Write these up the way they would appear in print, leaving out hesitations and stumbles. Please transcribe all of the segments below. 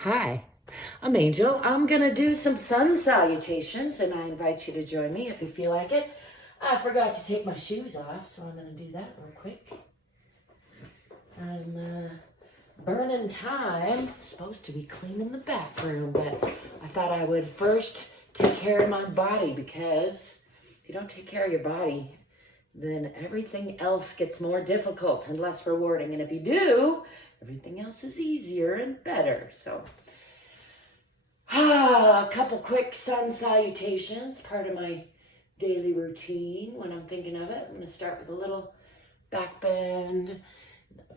Hi, I'm Angel. I'm gonna do some sun salutations and I invite you to join me if you feel like it. I forgot to take my shoes off, so I'm gonna do that real quick. I'm burning time. Supposed to be cleaning the back room, but I thought I would first take care of my body, because if you don't take care of your body, then everything else gets more difficult and less rewarding. And if you do, everything else is easier and better. So, a couple quick sun salutations, part of my daily routine when I'm thinking of it. I'm going to start with a little back bend,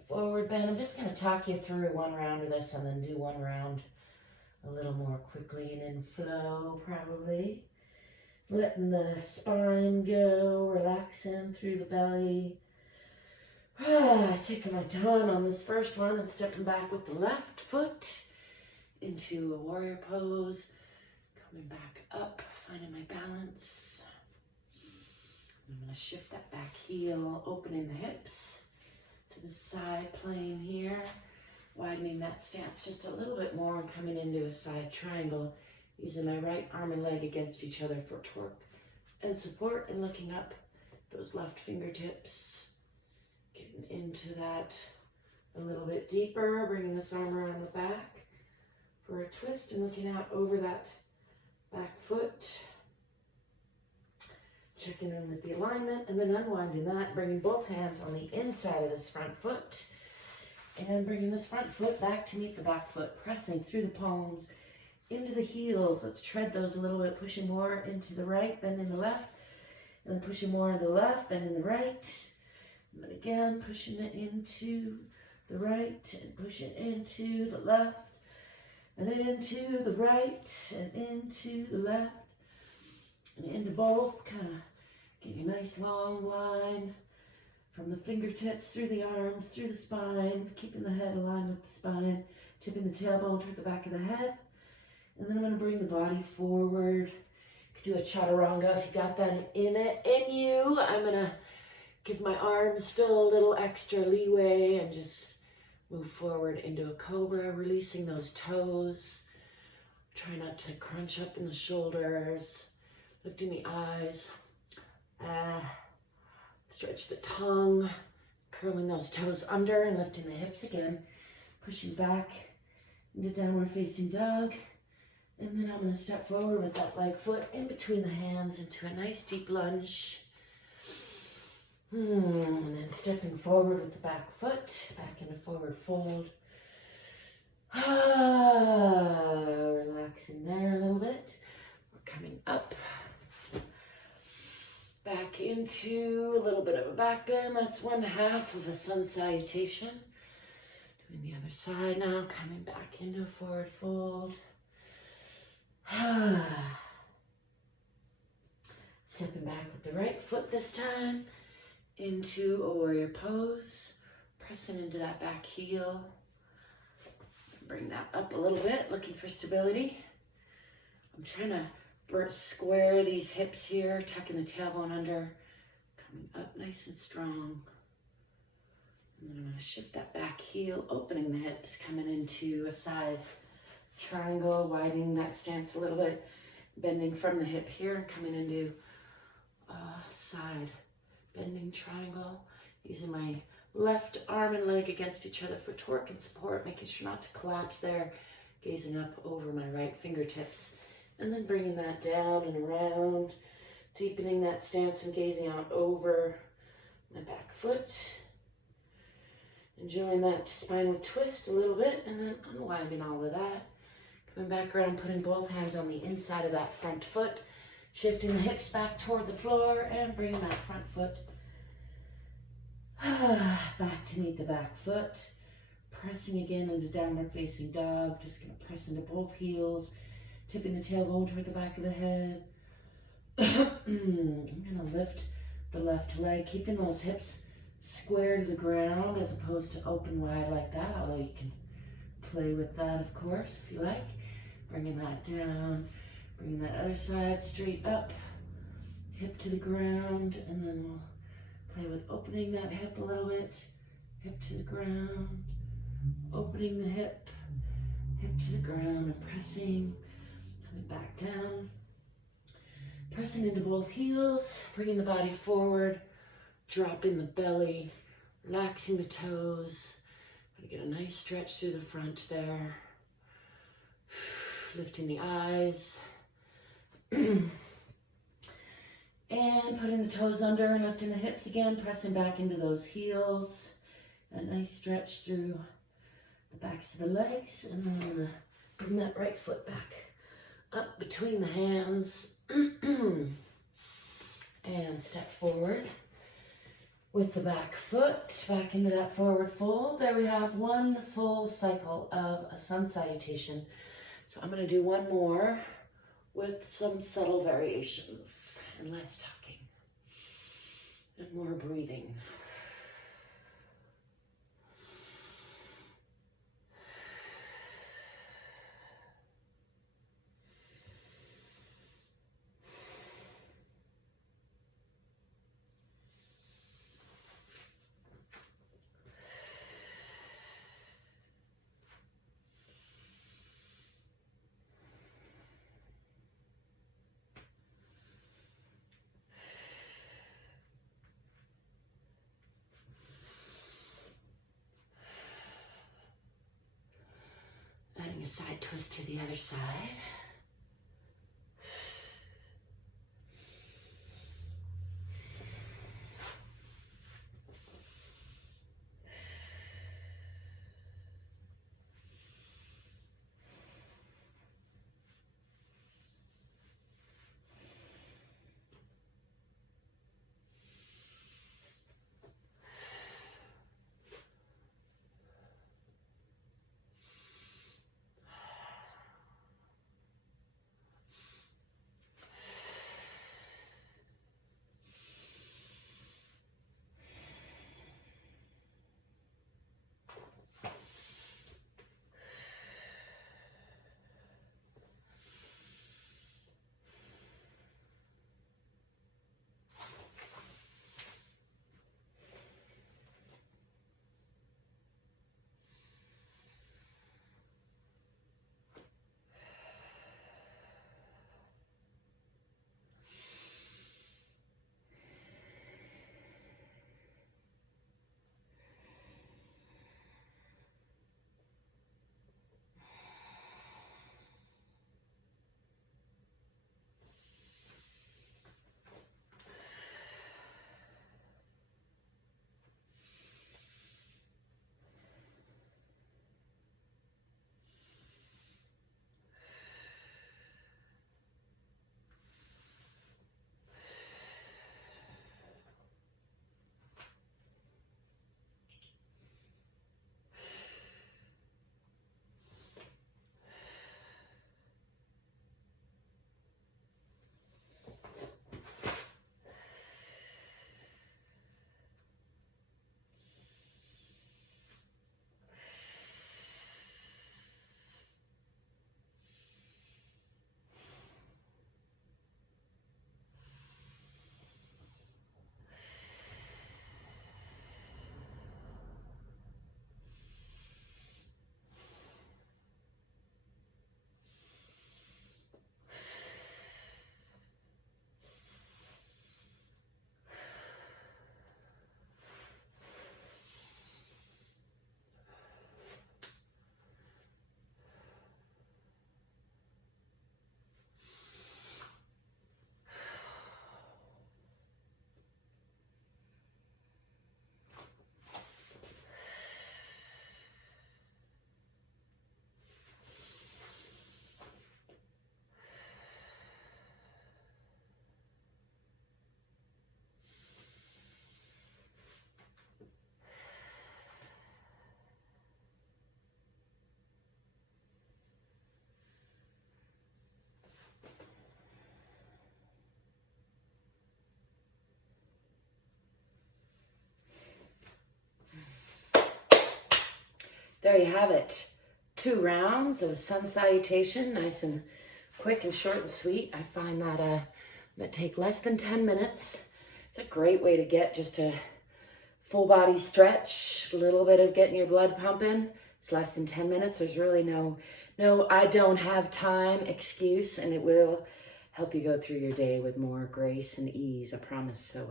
forward bend. I'm just going to talk you through one round of this and then do one round a little more quickly and in flow, probably. Letting the spine go, relaxing through the belly. Taking my time on this first one and stepping back with the left foot into a warrior pose. Coming back up, finding my balance. I'm going to shift that back heel, opening the hips to the side plane here. Widening that stance just a little bit more and coming into a side triangle. Using my right arm and leg against each other for torque and support, and looking up those left fingertips. Getting into that a little bit deeper, bringing this arm around the back for a twist and looking out over that back foot. Checking in with the alignment and then unwinding that, bringing both hands on the inside of this front foot and bringing this front foot back to meet the back foot, pressing through the palms into the heels. Let's tread those a little bit, pushing more into the right, bending the left, and then pushing more into the left, bending the right. And then again, pushing it into the right and pushing into the left and into the right and into the left and into both. Kind of getting a nice long line from the fingertips through the arms, through the spine, keeping the head aligned with the spine, tipping the tailbone toward the back of the head. And then I'm going to bring the body forward. You could do a chaturanga if you got that in you. I'm going to give my arms still a little extra leeway and just move forward into a cobra, releasing those toes. Try not to crunch up in the shoulders, lifting the eyes. Stretch the tongue, curling those toes under and lifting the hips again. Pushing back into downward facing dog. And then I'm going to step forward with that leg foot in between the hands into a nice deep lunge. And then stepping forward with the back foot, back into forward fold. Relaxing there a little bit. We're coming up. Back into a little bit of a back bend. That's one half of a sun salutation. Doing the other side now, coming back into a forward fold. Stepping back with the right foot this time into a warrior pose, pressing into that back heel. Bring that up a little bit, looking for stability. I'm trying to square these hips here, tucking the tailbone under, coming up nice and strong. And then I'm going to shift that back heel, opening the hips, coming into a side triangle, widening that stance a little bit, bending from the hip here and coming into a side bending triangle, using my left arm and leg against each other for torque and support, making sure not to collapse there, gazing up over my right fingertips, and then bringing that down and around, deepening that stance and gazing out over my back foot. Enjoying that spinal twist a little bit, and then unwinding all of that. Coming back around, putting both hands on the inside of that front foot, shifting the hips back toward the floor and bringing that front foot back to meet the back foot. Pressing again into downward facing dog. Just going to press into both heels, tipping the tailbone toward the back of the head. I'm going to lift the left leg, keeping those hips square to the ground as opposed to open wide like that, although you can play with that, of course, if you like. Bringing that down, bringing that other side straight up, hip to the ground, and then we'll play with opening that hip a little bit, hip to the ground, opening the hip, hip to the ground and pressing, coming back down. Pressing into both heels, bringing the body forward, dropping the belly, relaxing the toes. Gonna get a nice stretch through the front there. Lifting the eyes. And putting the toes under and lifting the hips again, pressing back into those heels. A nice stretch through the backs of the legs. And then I'm gonna bring that right foot back up between the hands. And step forward with the back foot back into that forward fold. There we have one full cycle of a sun salutation. So I'm going to do one more with some subtle variations and less talking and more breathing. Adding a side twist to the other side. There you have it. 2 rounds of sun salutation, nice and quick and short and sweet. I find that take less than 10 minutes. It's a great way to get just a full body stretch, a little bit of getting your blood pumping, It's less than 10 minutes. There's really no I don't have time excuse, and it will help you go through your day with more grace and ease, I promise. So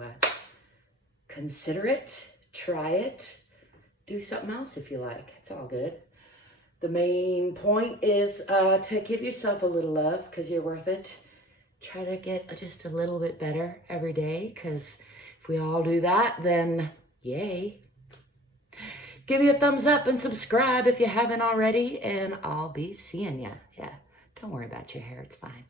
consider it, try it, do something else if you like. It's all good. The main point is to give yourself a little love, because you're worth it. Try to get just a little bit better every day, because if we all do that, then yay. Give me a thumbs up and subscribe if you haven't already, and I'll be seeing ya. Yeah, don't worry about your hair, it's fine.